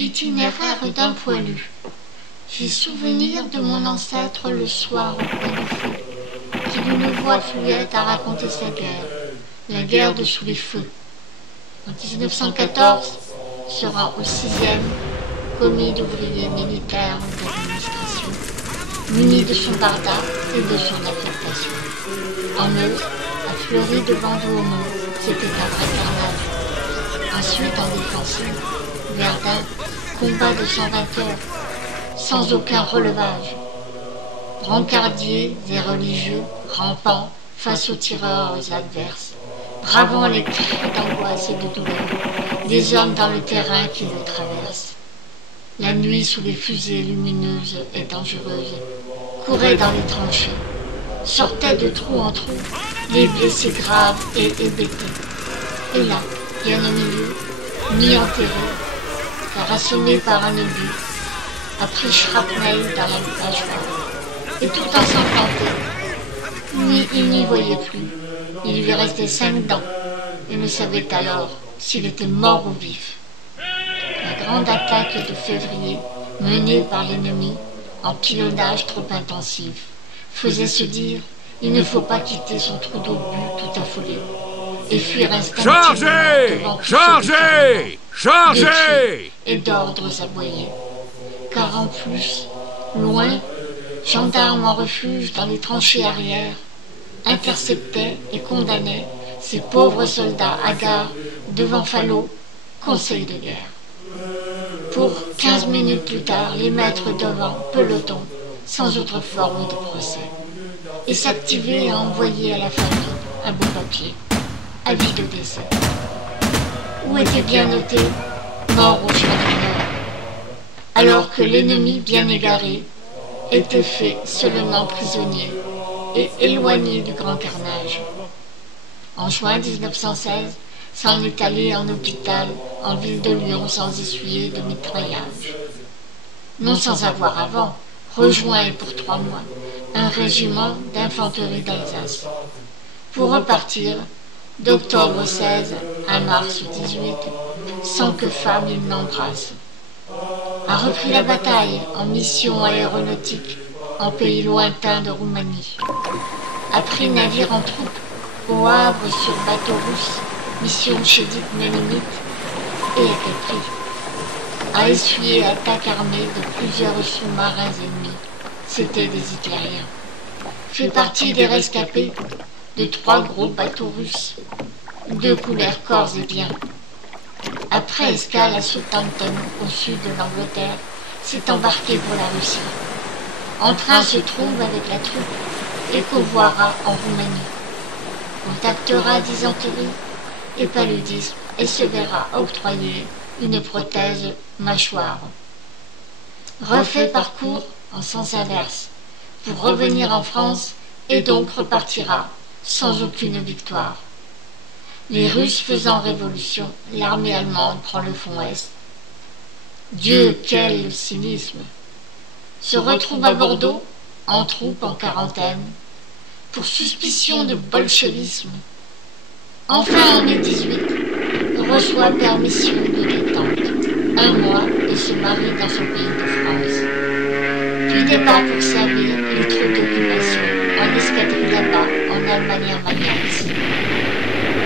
Itinéraire d'un poilu. J'ai souvenir de mon ancêtre le soir au coin du feu, qui d'une voix fluette a raconté sa guerre, la guerre de sous les feux. En 1914 sera au 6e commis d'ouvriers militaires d'administration, muni de son barda et de son affectation. En Meuse, à Fleury devant Douaumont, c'était un vrai carnage. Ensuite, en défensive, Verdun, combat de 120 heures, sans aucun relevage. Brancardiers et religieux, rampant face aux tireurs adverses, bravant les cris d'angoisse et de douleur, des hommes dans le terrain qui le traversent. La nuit, sous les fusées lumineuses et dangereuses, couraient dans les tranchées, sortaient de trou en trou, les blessés graves et hébétés. Et là, bien au milieu, mi-enterré, car assommé par un obus, a pris shrapnel dans la mâchoire, et tout ensanglanté. Il n'y voyait plus, il lui restait 5 dents, et ne savait alors s'il était mort ou vif. La grande attaque de février, menée par l'ennemi, en pilonnage trop intensif, faisait se dire « il ne faut pas quitter son trou d'obus tout affolé » et fuir instinctivement devant Chargez! Chargez! Et d'ordres aboyés. Car en plus, loin, gendarmes en refuge dans les tranchées arrière, interceptaient et condamnaient ces pauvres soldats hagards devant Fallot, conseil de guerre. Pour 15 minutes plus tard, les mettre devant peloton, sans autre forme de procès, et s'activer à envoyer à la famille un beau papier, avis de décès, où était bien noté « mort au chemin du Nord », alors que l'ennemi bien égaré était fait seulement prisonnier et éloigné du grand carnage. En juin 1916, s'en est allé en hôpital en ville de Lyon sans essuyer de mitraillage. Non sans avoir avant rejoint pour 3 mois un régiment d'infanterie d'Alsace, pour repartir d'octobre 16 à mars 18, sans que femme il n'embrasse. A repris la bataille en mission aéronautique en pays lointain de Roumanie. A pris navire en troupe au Havre sur bateau russe, mission chédite ménomite, et était pris. A essuyé attaque armée de plusieurs sous-marins ennemis. C'étaient des Hitlériens. Fait partie des rescapés de 3 gros bateaux russes, 2 couleurs corps et biens. Après escale à Southampton, au sud de l'Angleterre, s'est embarqué pour la Russie. En train se trouve avec la troupe et convoiera en Roumanie. Contactera dysenterie et paludisme et se verra octroyer une prothèse mâchoire. Refait parcours en sens inverse pour revenir en France et donc repartira sans aucune victoire. Les Russes faisant révolution, l'armée allemande prend le front Est. Dieu, quel cynisme! Se retrouve à Bordeaux, en troupe en quarantaine, pour suspicion de bolchevisme. Enfin, en mai 18, reçoit permission de détente, 1 mois, et se marie dans son pays de France. Puis départ pour servir les troupes d'occupation en escadrille là-bas, en Allemagne-Mayence.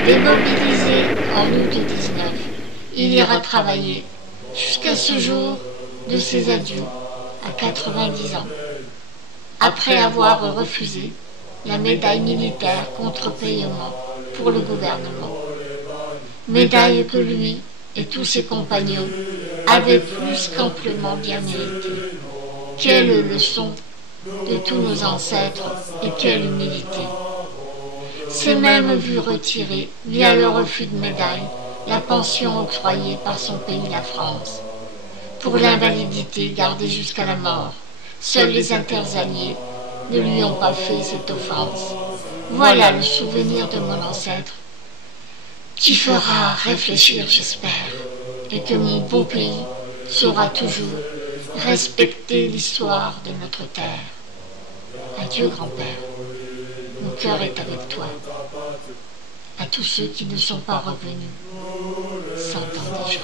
Démobilisé en août 19, il ira travailler jusqu'à ce jour de ses adieux à 90 ans, après avoir refusé la médaille militaire contre paiement pour le gouvernement. Médaille que lui et tous ses compagnons avaient plus qu'amplement bien méritée. Quelle leçon de tous nos ancêtres et quelle humilité! S'est même vu retirer, via le refus de médaille, la pension octroyée par son pays, la France. Pour l'invalidité gardée jusqu'à la mort, seuls les interalliés ne lui ont pas fait cette offense. Voilà le souvenir de mon ancêtre, qui fera réfléchir, j'espère, et que mon beau pays saura toujours respecter l'histoire de notre terre. Adieu, grand-père. Mon cœur est avec toi. À tous ceux qui ne sont pas revenus, 100 ans déjà.